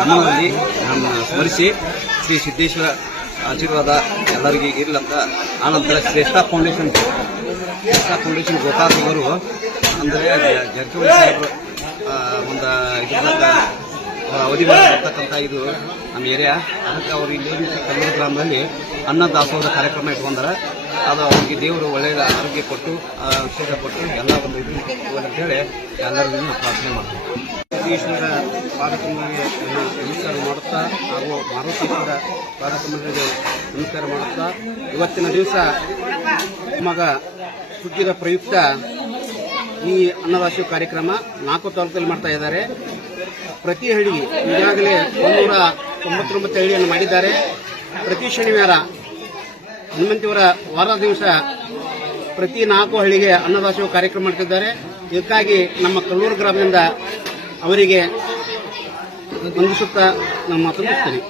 ನಮ್ಮಲ್ಲಿ ಸ್ಮರಿಸಿ ಶ್ರೀ ಸಿದ್ದೇಶ್ವರ ಆಶೀರ್ವಾದ ಎಲ್ಲರಿಗೆ ಇರಲಂತ. ಆನಂತರ ಶ್ರೇಷ್ಠ ಫೌಂಡೇಶನ್ ಗೋಕಾಕ್ ಅವರು ಅಂದರೆ ಜಾರಕಿಹೊಳಿ ಸಾಹೇಬರು ಒಂದು ಇದರಿಂದ ಅವಧಿ ಬರ್ತಕ್ಕಂಥ ಇದು ನಮ್ಮ ಏರಿಯಾ. ಅದಕ್ಕೆ ಅವರು ಇಲ್ಲಿ ಕಲ್ಲೂರು ಗ್ರಾಮದಲ್ಲಿ ಅನ್ನದಾಸೋಹದ ಕಾರ್ಯಕ್ರಮ ಇಟ್ಕೊಂಡಾರೆ. ಅದು ಅವರಿಗೆ ದೇವರು ಒಳ್ಳೆಯ ಆರೋಗ್ಯ ಕೊಟ್ಟು ವಿಶೇಷ ಕೊಟ್ಟು ಎಲ್ಲ ಒಂದು ಇದು ಅಂತೇಳಿ ಎಲ್ಲರಿಗೂ ಪ್ರಾರ್ಥನೆ ಮಾಡ್ತೀವಿ. ಸಿದ್ದೇಶ್ವರ ಪಾದಕಮಲಿಗೆ ನಮಸ್ಕಾರ ಮಾಡುತ್ತಾ ಹಾಗೂ ಮಾರುತೇಶ್ವರ ಪಾದಕಮಲಿಗೆ ನಮಸ್ಕಾರ ಮಾಡುತ್ತಾ ಇವತ್ತಿನ ದಿವಸ ಮಗ ಹುಟ್ಟಿದ ಪ್ರಯುಕ್ತ ಈ ಅನ್ನದಾಸೋಹ ಕಾರ್ಯಕ್ರಮ 4 ತಾಲೂಕಲ್ಲಿ ಮಾಡ್ತಾ ಇದ್ದಾರೆ. ಪ್ರತಿ ಹಳ್ಳಿಗೆ ಈಗಾಗಲೇ 199 ಹಳ್ಳಿಯನ್ನು ಮಾಡಿದ್ದಾರೆ. ಪ್ರತಿ ಶನಿವಾರ ಹನುಮಂತಿಯವರ ವಾರದ ದಿವಸ ಪ್ರತಿ 4 ಹಳ್ಳಿಗೆ ಅನ್ನದಾಸೋಹ ಕಾರ್ಯಕ್ರಮ ಮಾಡ್ತಿದ್ದಾರೆ. ಇದಕ್ಕಾಗಿ ನಮ್ಮ ಕಲ್ಲೂರು ಗ್ರಾಮದಿಂದ ಅವರಿಗೆ ವಂದಿಸುತ್ತಾ ನಮ್ಮ ಮಾತನ್ನು ಮುಗಿಸ್ತೇನೆ.